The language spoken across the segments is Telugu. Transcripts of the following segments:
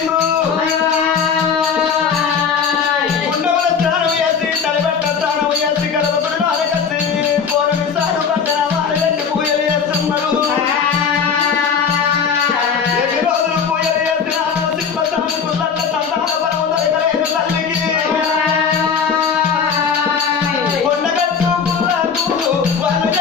వచ్చిండ్రు ఉండవల స్నానం చేసి తలబెట్ట స్నానం చేసి గర్భగుడిలో అరగచ్చి కోరమి సాను పక్కన వారి పూజలు చేస్తున్నారు ఎన్ని రోజులు పూజలు చేసిన సింహస్వామి గుళ్ళల్లో సంతాన బలం దొరకలేదు తల్లికి కొండగట్టు గుర్రాకు వాళ్ళు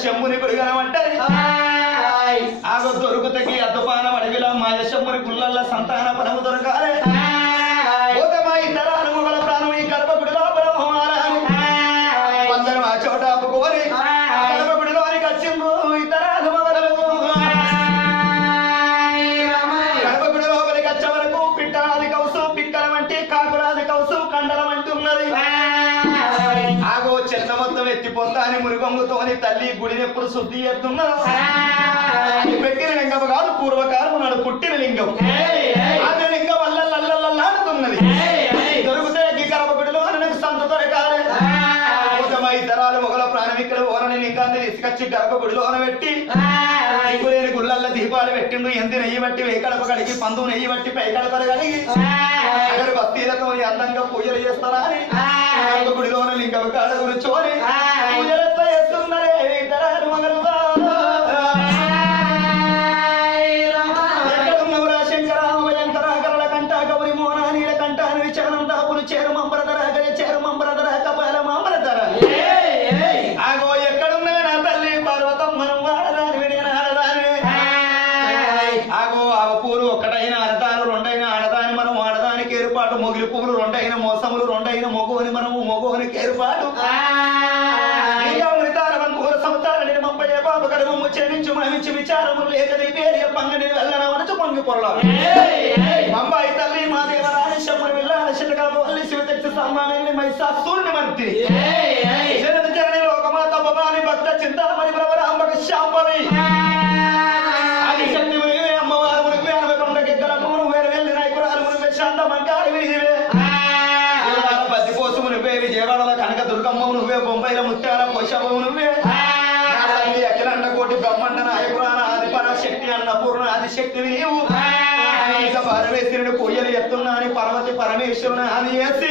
శంభుని పురుగనమంటది ఆగో దొరుకుతకి అద్దుపానం అడవిలో మాయ శంభుని గుళ్ళల్ల సంతాన పరము దొరకాలే మా ఇద్దరాలు మొగల ప్రాణం ఈ గర్భగుడి లోపల అందరం ఆ చోట ఆపుకోని గర్భగుడిలోనికి వచ్చిండ్రు ఇద్దరాలు మొగలు గర్భగుడి లోపలికి వచ్చే వరకు పిట్టరాది కౌసు పిక్కల వంటి కాకురాది కౌసు కండల వంటి ఉన్నది ఆగో చెత్త మొత్తం ఎత్తిపోతా అని మురిగొంగుతోని తల్లి గుడిని ఎప్పుడు శుద్ధి చేస్తున్నారు పెట్టిన లింగం కాదు పూర్వకాలం నాడు పుట్టిన లింగం అదే లింగం అల్లల్లాడుతున్నది దొరికితే గర్భగుడిలో నాకు సంత దొరకాలి ఇద్దరాలు మొగల ప్రాణం ఇక్కడ ఓరని లింగాన్ని తీసుకొచ్చి గర్భగుడిలో పెట్టి లేని గుళ్ళల్లో దీపాలు పెట్టిండు ఎంత నెయ్యి బట్టి వేకడప కడిగి పందు నెయ్యి బట్టి పైకడప కలిగి భక్తిలతో అందంగా పూజలు చేస్తారా అని గుడిలోన లింగం కాడ కూర్చొని పూజలతో చేస్తున్నారే ఇద్దరాలు మొగలు మొగిలి పువ్వులు రెండైన మోసములు రెండైన మొగోని మనము మొగోనికి ఏర్పాటు సంతాలని మంపయ్య బాబు గర్భము చెల్లించు మహించి విచారము లేదని పేరు పంగని వెళ్ళనవనచు పొంగి పొరలాడు మంబాయి తల్లి మా దేవరాని శముని వెళ్ళాలి శిలకల్లి శివతెచ్చి సమ్మాని మైసాసురుని మంత్రి జనని లోకమాత భవాని భక్త చింతామణి ప్రవరాంబక శాంపవి ఆదిశక్తి మునివే అమ్మవారు మునివే 82 గిద్దల మూడు వేరు వెళ్ళి నాయకురాలు మునివే శాంతమంకారి వినివే పత్తి కోసం నువ్వే విజయవాడల కనక దుర్గమ్మ నువ్వే బొంబాయిల ముత్యాల పోషాబు నువ్వే అఖిలాండ కోటి బ్రహ్మాండ నాయకురాల ఆదిపర శక్తి అన్నపూర్ణ ఆదిశక్తి నీవు పరమేశ్వరుడు పూజలు ఎత్తున్నా అని పర్వతి పరమేశ్వరుని ఆది చేసి